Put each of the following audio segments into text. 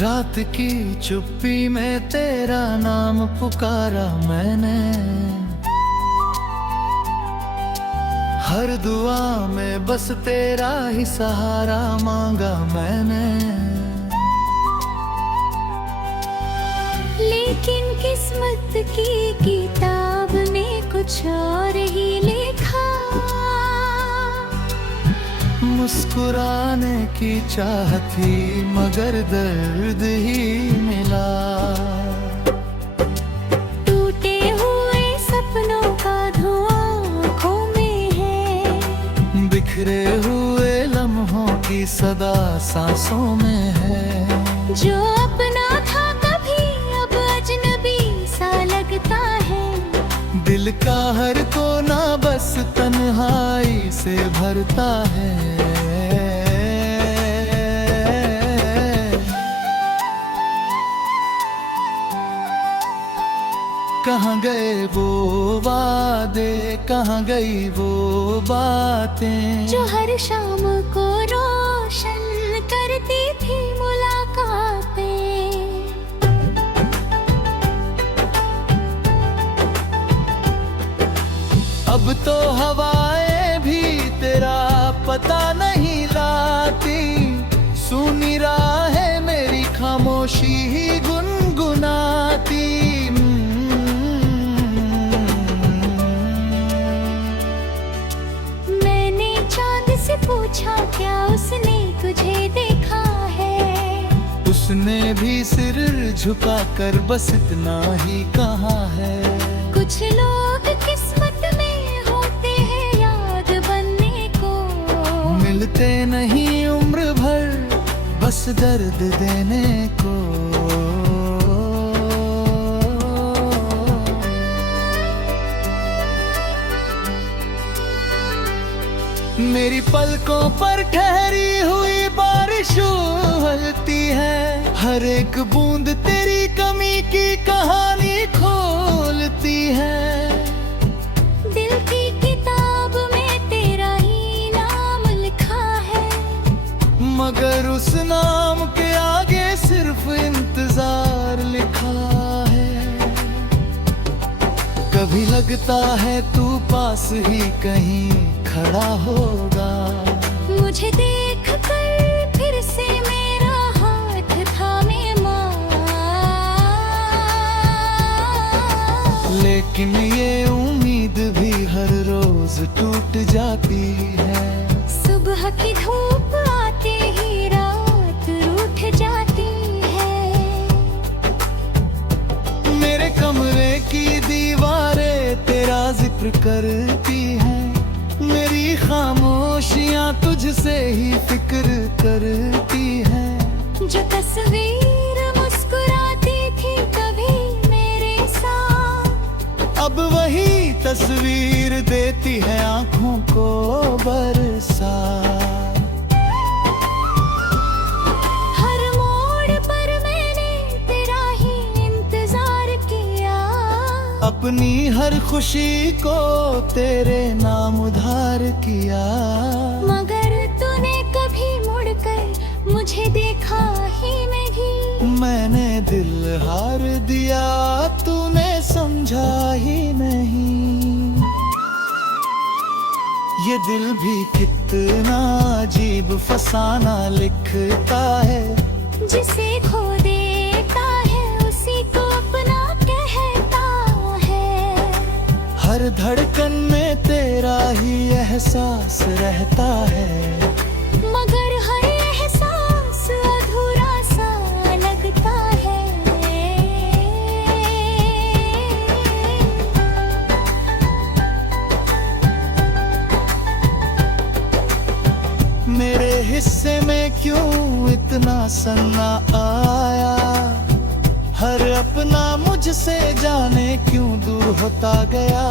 रात की चुप्पी में तेरा नाम पुकारा मैंने, हर दुआ में बस तेरा ही सहारा मांगा मैंने। लेकिन किस्मत की किताब ने कुछ और ही लिखा, मुस्कुराने की चाहती मगर दर्द ही मिला। टूटे हुए सपनों का धुआं आँखों में है, बिखरे हुए लम्हों की सदा सांसों में है। जो अपना था कभी अब अजनबी सा लगता है, दिल का हर कोना बस तन्हाई से भरता है। कहाँ गए वो वादे, कहाँ गई वो बातें, जो हर शाम को रोशन करती थी मुलाकातें। अब तो हवाएं भी तेरा पता नहीं लाती, सुनी राहें मेरी खामोशी ही गुनगुनाती। मैंने चांद से पूछा क्या उसने तुझे देखा है, उसने भी सिर झुकाकर बस इतना ही कहा है। कुछ लोग किस्मत में होते हैं याद बनने को, मिलते नहीं उम्र भर बस दर्द देने को। मेरी पलकों पर ठहरी हुई बारिश उबलती है, हर एक बूंद तेरी कमी की कहानी खोलती है। दिल की किताब में तेरा ही नाम लिखा है, मगर उस नाम के आगे सिर्फ इंतजार लिखा है। कभी लगता है तू पास ही कहीं खड़ा होगा, मुझे देख कर फिर से मेरा हाथ थामे माँ। लेकिन ये उम्मीद भी हर रोज टूट जाती है। सुबह की धूप आते ही रात रूठ जाती है। मेरे कमरे की दीवारें तेरा जिक्र करती हैं, मेरी खामोशियां तुझसे ही फिक्र करती हैं। जो तस्वीर मुस्कुराती थी कभी मेरे साथ, अब वही तस्वीर देती है आंखों को बरसात। हर मोड़ पर मैंने तेरा ही इंतजार किया, अपनी हर खुशी को तेरे नाम उधार किया। मगर तूने कभी मुड़कर मुझे देखा ही नहीं। मैंने दिल हार दिया, तूने समझा ही नहीं। ये दिल भी कितना अजीब फसाना लिखता है, जिसे खो देता है उसी को अपना कहता है। हर धड़कन में तेरा ही एहसास रहता है, मगर हर एहसास अधूरा सा लगता है। मेरे हिस्से में क्यों इतना सन्ना आया, हर अपना मुझसे जाने क्यों दूर होता गया।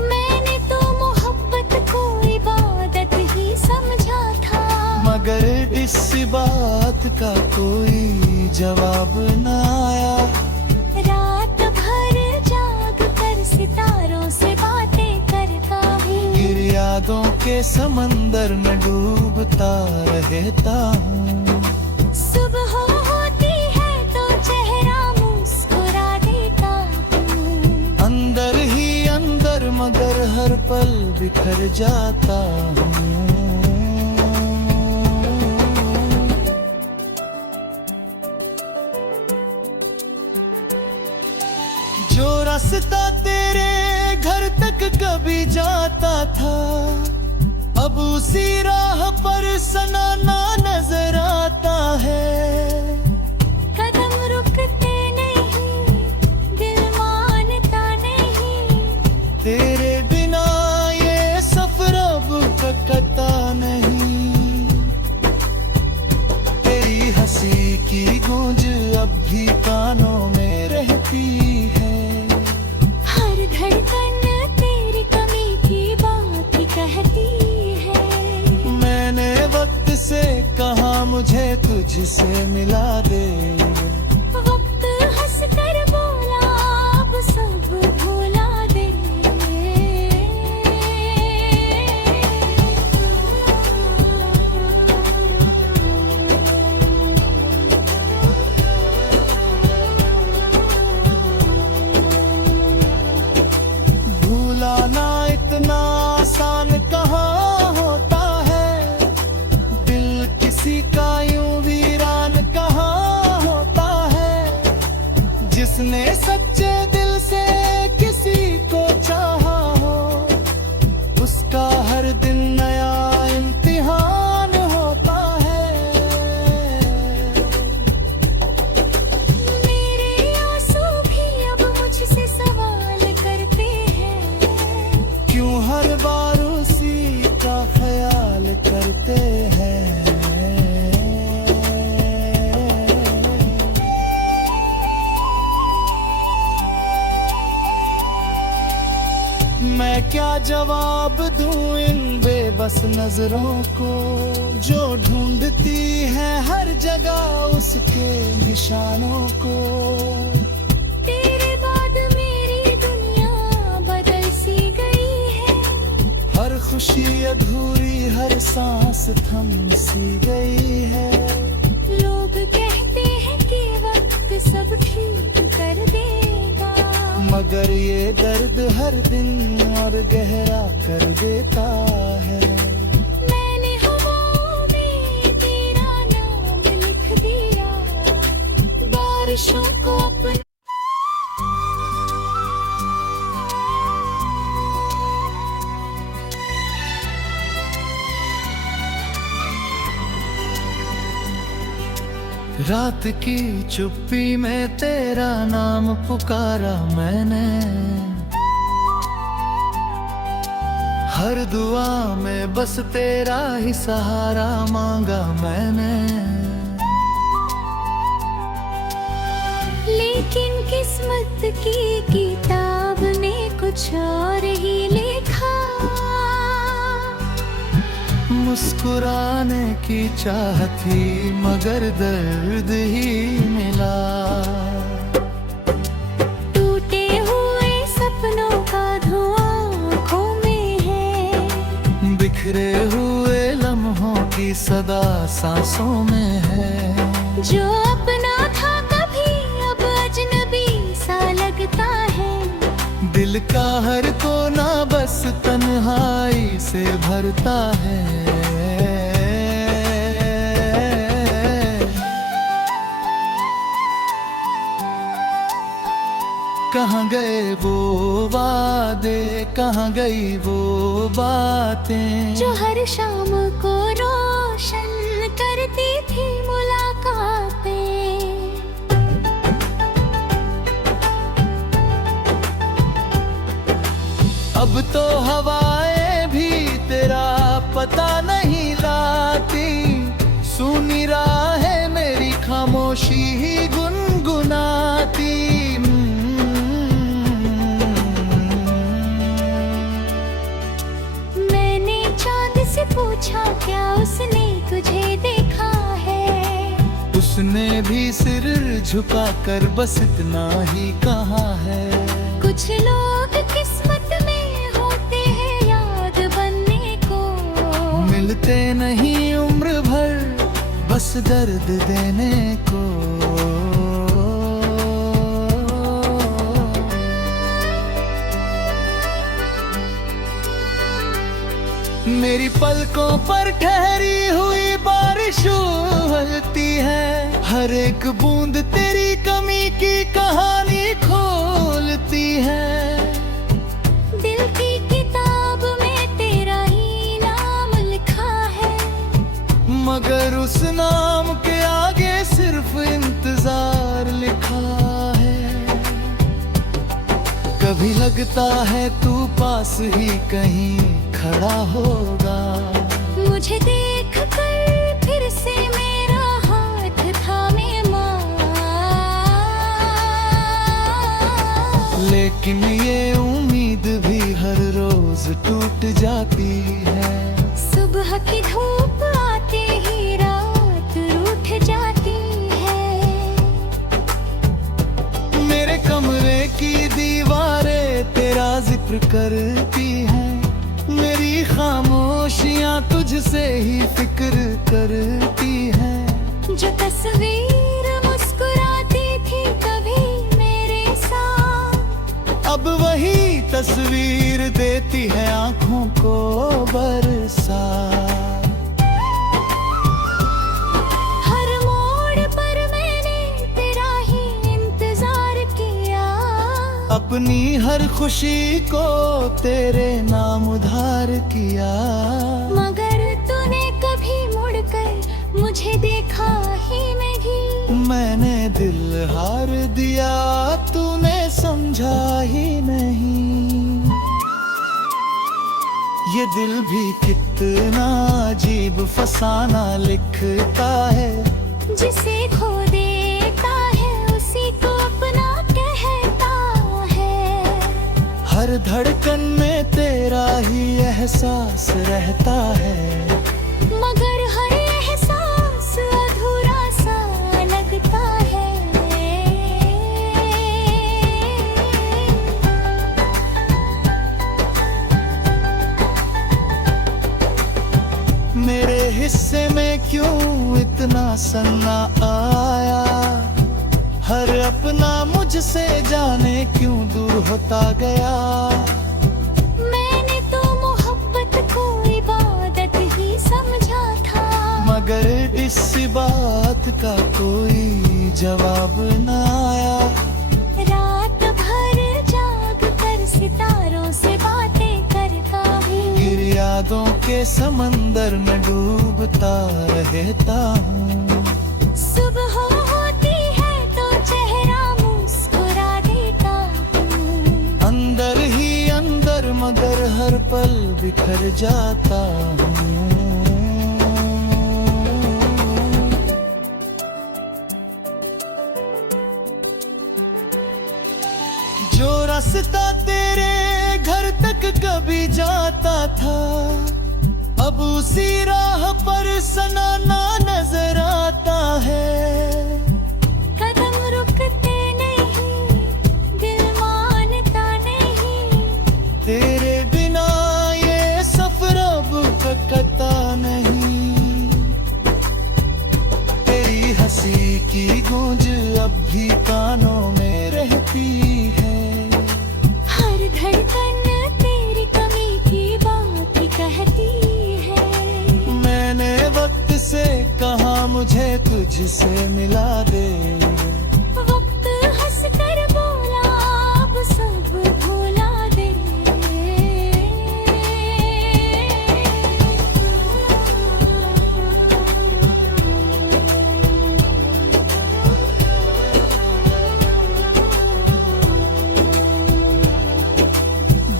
मैंने तो मोहब्बत को इबादत ही समझा था, मगर इस बात का कोई जवाब न आया। रात भर जाग कर सितारों से बातें करता हूँ, गिर यादों के समंदर में डूबता रहता हूँ। सुबह बिखर जाता हूँ। जो रास्ता तेरे घर तक कभी जाता था, अब उसी राह पर सनाना नजर आता है। कदम रुकते नहीं, दिल मानता नहीं, तेरे बिना ये सफर अब कटा नहीं। तेरी हंसी की गूंज अब भी कानों में रहती है। हर धड़कन तेरी कमी की बात ही कहती है। मैंने वक्त से कहा मुझे तुझसे मिला दे, वक्त हंस कर बोला अब सब भुला दे। भूलाना इतना आसान कहाँ होता है, दिल किसी का यूं वीरान कहाँ होता है। जिसने सच्चे दिल से किसी को चाहा हो, उसका हर दिन नया इम्तिहान होता है। मेरे आंसू भी अब मुझसे सवाल करते हैं। क्यों हर बार उसी का ख्याल करते हैं। मैं क्या जवाब दूं इन बेबस नजरों को, जो ढूंढती है हर जगह उसके निशानों को। तेरे बाद मेरी दुनिया बदल सी गई है। हर खुशी अधूरी, हर सांस थम सी गई है। लोग कहते हैं कि वक्त सब ठीक कर देगा, मगर ये दर्द हर दिन और गहरा कर देता है। मैंने हवाओं में तेरा नाम लिख दिया, बारिशों को अपने रात की चुप्पी में तेरा नाम पुकारा मैंने, हर दुआ में बस तेरा ही सहारा मांगा मैंने। लेकिन किस्मत की किताब ने कुछ और ही लिखा। मुस्कुराने की चाहती मगर दर्द ही मिला। टूटे हुए सपनों का धुआं आँखों में है, बिखरे हुए लम्हों की सदा सांसों में है। जो अपना था कभी अब अजनबी सा लगता है। दिल का हर कोना बस तन्हाई से भरता है। कहाँ गए वो वादे, कहाँ गई वो बातें, जो हर शाम को रोशन करती थी मुलाकातें। अब तो हवाएं भी तेरा पता नहीं लाती। सुनी राहें मेरी खामोशी ही गुनगुनाती। मैंने चांद से पूछा क्या उसने तुझे देखा है। उसने भी सिर झुका कर बस इतना ही कहा है। कुछ लोग किस्मत में होते हैं याद बनने को, मिलते नहीं उम्र भर बस दर्द देने को। मेरी पलकों पर ठहरी हुई बारिश उबलती है, हर एक बूंद तेरी कमी की कहानी खोलती है। दिल की किताब में तेरा ही नाम लिखा है, मगर उस नाम के आगे सिर्फ इंतजार लिखा है। कभी लगता है तू पास ही कहीं खड़ा होगा, मुझे देख कर फिर से मेरा हाथ थामे माँ। लेकिन ये उम्मीद भी हर रोज टूट जाती है। सुबह की धूप आते ही रात रूठ जाती है। मेरे कमरे की दीवारें तेरा जिक्र करती हैं, मेरी खामोशियां तुझसे ही फिक्र करती हैं। जो तस्वीर मुस्कुराती थी कभी मेरे साथ, अब वही तस्वीर देती है आंखों को बरसात। हर मोड़ पर मैंने तेरा ही इंतजार किया, अपनी हर खुशी को तेरे नाम उधार किया। मगर तूने कभी मुड़कर मुझे देखा ही नहीं। मैंने दिल हार दिया, तूने समझा ही नहीं। ये दिल भी कितना अजीब फसाना लिखता है, जिसे खो देता है उसी को अपना कहता है। हर धड़कन में तेरा ही एहसास रहता है, मगर हर एहसास अधूरा सा लगता है। मेरे हिस्से में क्यों इतना सन्ना आया, हर अपना मुझसे जाने क्यों दूर होता गया। मैंने तो मोहब्बत को इबादत ही समझा था, मगर इस बात का कोई जवाब न आया। रात भर जाग कर सितारों से बातें करता भी, गिर यादों के समंदर में डूबता रहता हूँ। सुबह होती है तो चेहरा मुस्कुरा देता हूँ, अंदर ही अंदर मगर हर पल बिखर जाता हूँ। जो रास्ता तेरे घर तक कभी जाता था, अब उसी राह पर सनाना नजर आता है। कदम रुकते नहीं, दिल मानता नहीं, तेरे बिना ये सफर अब कटा नहीं। तेरी हंसी की गूंज अब भी कानों में रहती है, हर धड़कन तेरी कमी की बात ही कहती है। मैंने वक्त से कहा मुझे तुझसे मिला दे, वक्त हंस कर बोला अब सब भुला दे।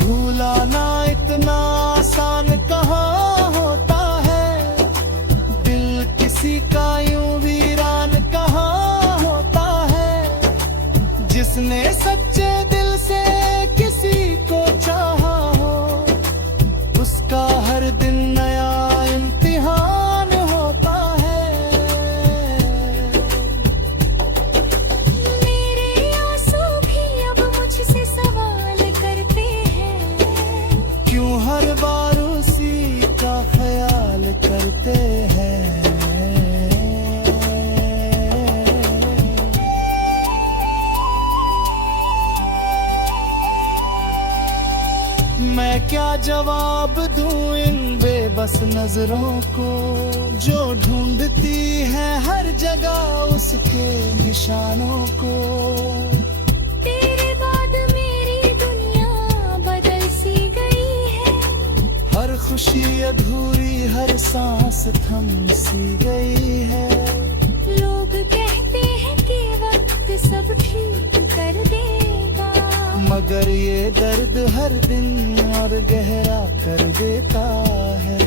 भूलाना इतना आसान कहाँ होता है, दिल किसी का यूं वीरान कहाँ होता है। जिसने सच्चे दिल से किसी को चाहा हो, उसका हर दिन नया इम्तिहान होता है। मेरे आंसू भी अब मुझसे सवाल करते हैं, क्यों हर बार उसी का ख्याल करते हैं। क्या जवाब दूं इन बेबस नजरों को, जो ढूंढती है हर जगह उसके निशानों को। तेरे बाद मेरी दुनिया बदल सी गई है, हर खुशी अधूरी, हर सांस थम सी गई है। लोग कहते हैं कि वक्त सब ठीक कर देगा, मगर ये दर्द हर दिन और गहरा कर देता है।